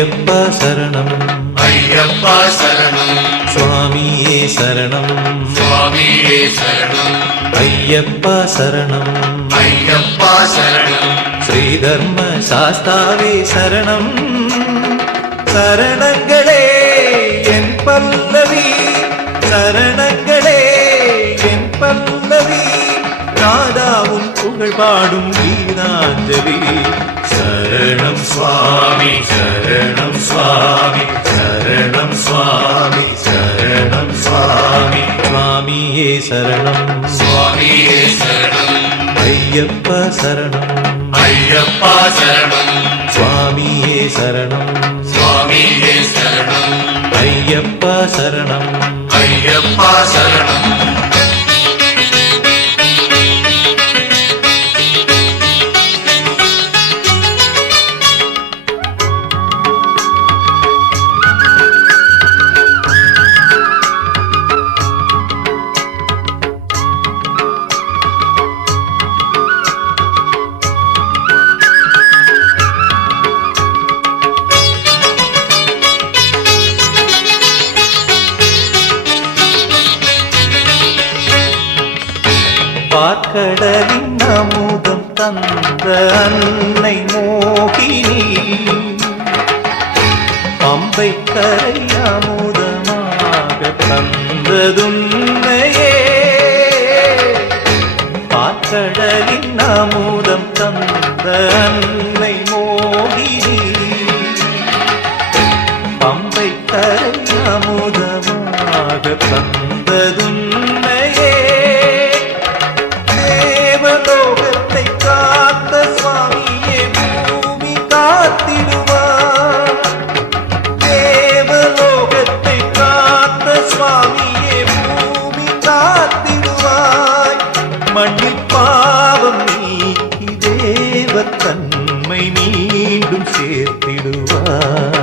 ஐயப்பா சரணம் ஐயப்பா சரணம் சுவாமியே சரணம் சுவாமியே சரணம் ஐயப்பா சரணம் ஐயப்பா சரணம் ஸ்ரீதர்ம சாஸ்தாவே சரணம் சரணங்களே என் பல்லவி சரணங்களே என் பல்லவி ராதாவும் புகழ் பாடும் கீதாஞ்சலி சரணம் சுவாமி சரணம் சுவாமி சரணம் சுவாமி சரணம் சுவாமி சுவாமியே சரணம் சுவாமியே சரணம் ஐயப்பா சரணம் ஐயப்பா சரணம் சுவாமியே சரணம் சுவாமியே சரணம் ஐயப்பா சரணம் ஐயப்பா சரணம் பார்க்கடலின் அமுதம் தந்த அன்னை மோகினி பம்பை கரை அமுதமாக தந்ததுன்னையே பார்க்கடலின் அமுதம் தந்த அன்னை மோகினி பம்பை கரை அமுதமாக தந்ததுன்னையே தேவலோகத்தை காத்த சுவாமியே பூமி காத்திடுவார் தேவலோகத்தை காத்த சுவாமியே பூமி காத்திடுவாய் மண்ணில் பாவம் நீக்கி தேவத்தன்மை மீண்டும் சேர்த்திடுவார்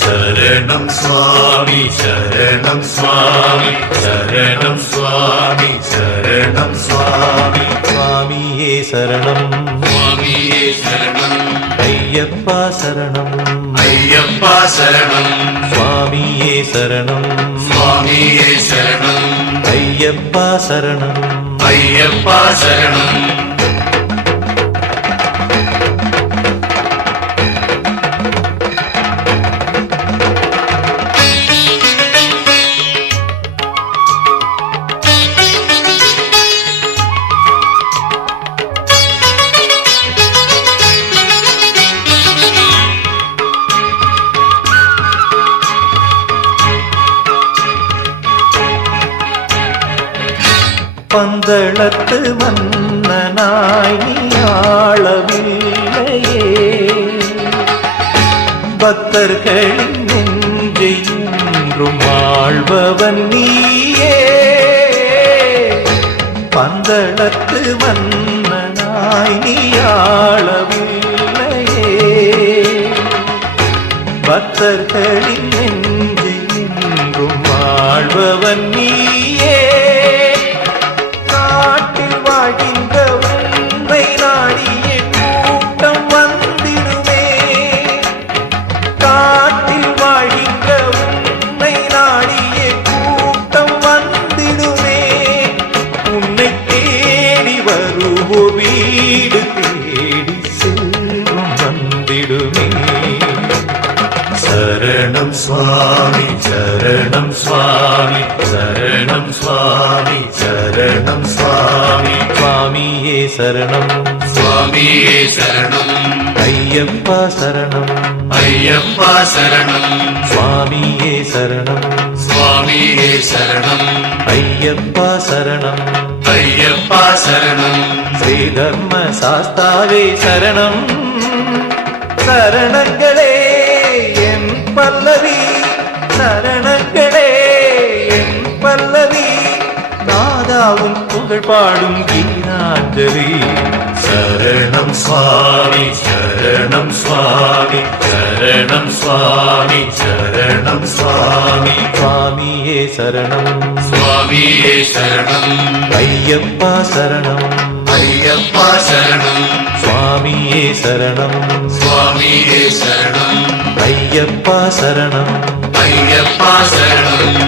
சரணம் சுவாமி சரணம் சுவாமி சரணம் சுவாமி சரணம் சுவாமி சுவாமியே சரணம் சுவாமியே சரணம் ஐயப்பா சரணம் ஐயப்பா சரணம் சுவாமியே சரணம் சுவாமியே சரணம் ஐயப்பா சரணம் ஐயப்பா சரணம் பந்தளத்து மன்னனாய் நீ ஆளவில்லையே பக்தர்களின் நெஞ்சை என்றும் ஆள்பவன் நீயே பந்தளத்து மன்னனாய் நீ ஆளவில்லையே பக்தர்களின் நெஞ்சை என்றும் ஆள்பவன் நீயே காட்டில் வாழ்கின்ற உன்னை நாடிய கூட்டம் வந்திடுமே காட்டில் வாழ்கின்ற உன்னை நாடிய கூட்டம் வந்திடுமே உன்னை தேடி வருவோர் வீடு தேடி செல்வம் வந்திடுமே சரணம் சுவாமி சரணம் சுவாமி சரணம் சுவாமி சரணம் சுவாமி சுவாமியே சரணம் சுவாமியே சரணம் ஐயப்பா சரணம் ஐயப்பா சரணம் சுவாமியே சரணம் சுவாமியே சரணம் ஐயப்பா சரணம் ஐயப்பா சரணம் ஸ்ரீதர்ம சாஸ்தாவே சரணம் சரணங்களே என் பல்லவி சரணங்களே என் பல்லவி நாதாவும் புகழ் பாடும் கீதாஞ்சலி சரணம் சுவாமி சரணம் சுவாமி சரணம் சுவாமி சரணம் சுவாமி சுவாமியே சரணம் சுவாமியே சரணம் ஐயப்பா சரணம் ஐயப்பா சரணம் சுவாமியே சரணம் சுவாமியே சரணம் ஐயப்பா சரணம் ஐயப்பா சரணம்